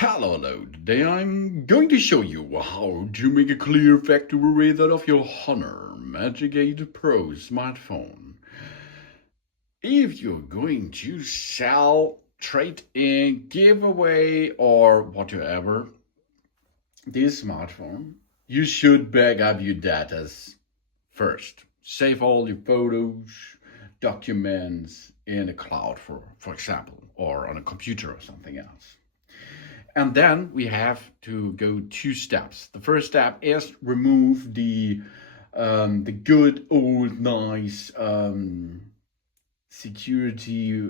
Hello, today I'm going to show you how to make a clear factory readout of your HONOR Magic8 Pro smartphone. If you're going to sell, trade in, give away or whatever this smartphone, you should back up your data first. Save all your photos, documents in a cloud, for example, or on a computer or something else. And then we have to go 2 steps. The first step is remove the good old nice security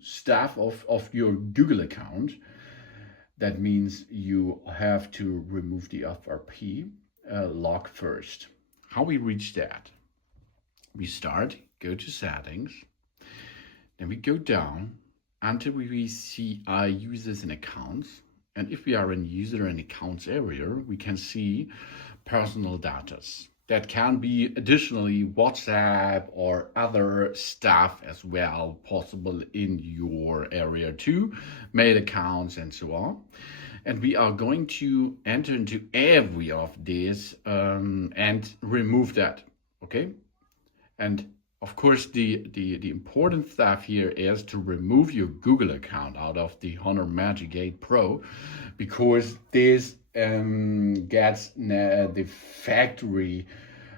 stuff of your Google account. That means you have to remove the FRP lock first. How we reach that? We go to settings, then we go down until we see our users and accounts. And if we are in user and accounts area, we can see personal data. That can be additionally WhatsApp or other stuff as well, possible in your area too, mail accounts and so on. And we are going to enter into every of these and remove that, okay? And of course, the important stuff here is to remove your Google account out of the HONOR Magic8 Pro, because this gets the factory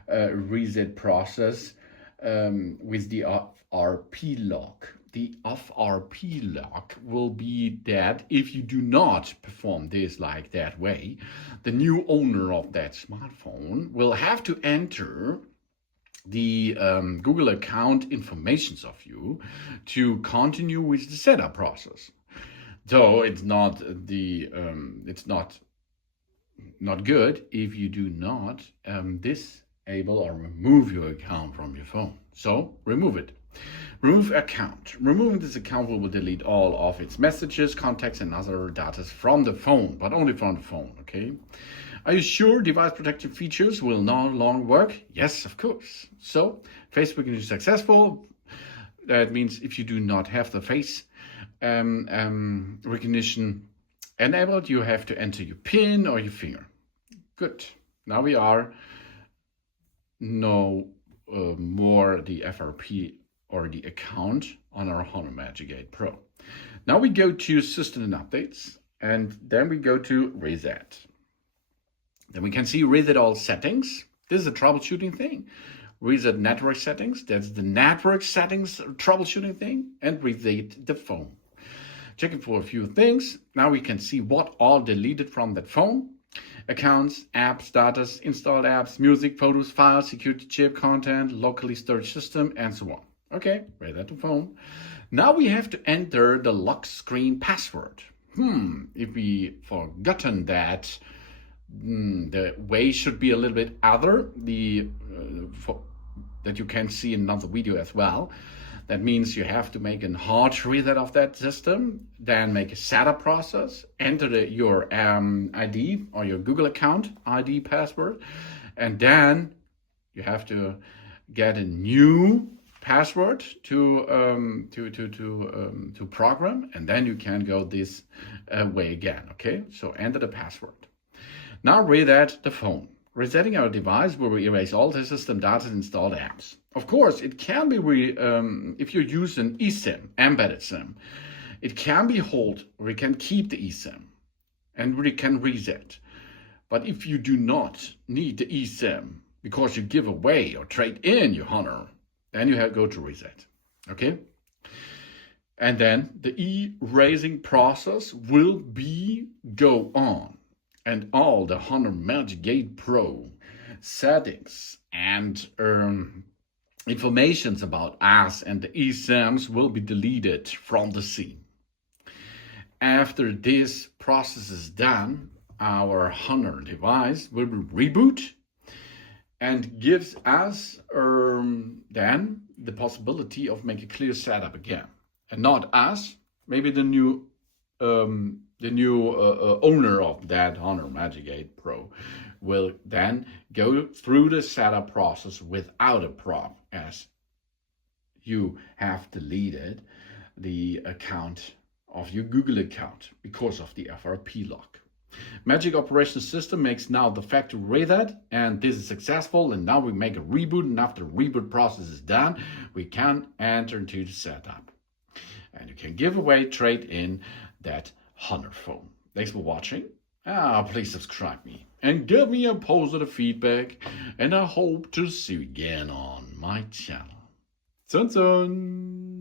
reset process with the FRP lock. The FRP lock will be that if you do not perform this like that way, the new owner of that smartphone will have to enter the Google account informations of you to continue with the setup process. So it's not good if you do not disable or remove your account from your phone. So remove it. Remove account. Removing this account will delete all of its messages, contacts, and other data from the phone, but only from the phone, okay? Are you sure device protection features will no longer work? Yes, of course. So, Facebook is successful. That means if you do not have the face recognition enabled, you have to enter your PIN or your finger. Good. Now we are no more the FRP or the account on our HONOR Magic8 Pro. Now we go to System and Updates, and then we go to Reset. Then we can see reset all settings. This is a troubleshooting thing. Reset network settings. That's the network settings troubleshooting thing. And reset the phone. Checking for a few things. Now we can see what all deleted from that phone. Accounts, apps, status, installed apps, music, photos, files, security chip, content, locally stored system, and so on. Okay, reset the phone. Now we have to enter the lock screen password. If we forgotten that, the way should be a little bit other, that you can see in another video as well. That means you have to make a hard reset of that system, then make a setup process, enter your ID or your Google account ID password, and then you have to get a new password to program, and then you can go this way again. Okay, so enter the password. Now reset the phone. Resetting our device will erase all the system data and installed apps. Of course, it can be if you use an eSIM, embedded SIM, it can be we can keep the eSIM and we can reset. But if you do not need the eSIM because you give away or trade in your HONOR, then you have to go to reset. Okay? And then the erasing process will go on. And all the HONOR Magic8 Pro settings and informations about us and the eSIMs will be deleted from the scene. After this process is done, our HONOR device will reboot and gives us then the possibility of making a clear setup again. And not us, maybe the new owner of that HONOR Magic8 Pro will then go through the setup process without a problem, as you have deleted the account of your Google account because of the FRP lock. Magic Operating System makes now the factory reset, and this is successful, and now we make a reboot, and after the reboot process is done, we can enter into the setup. And you can give away, trade in that HONOR phone. Thanks for watching. Please subscribe me and give me a positive feedback, and I hope to see you again on my channel. Zun zun!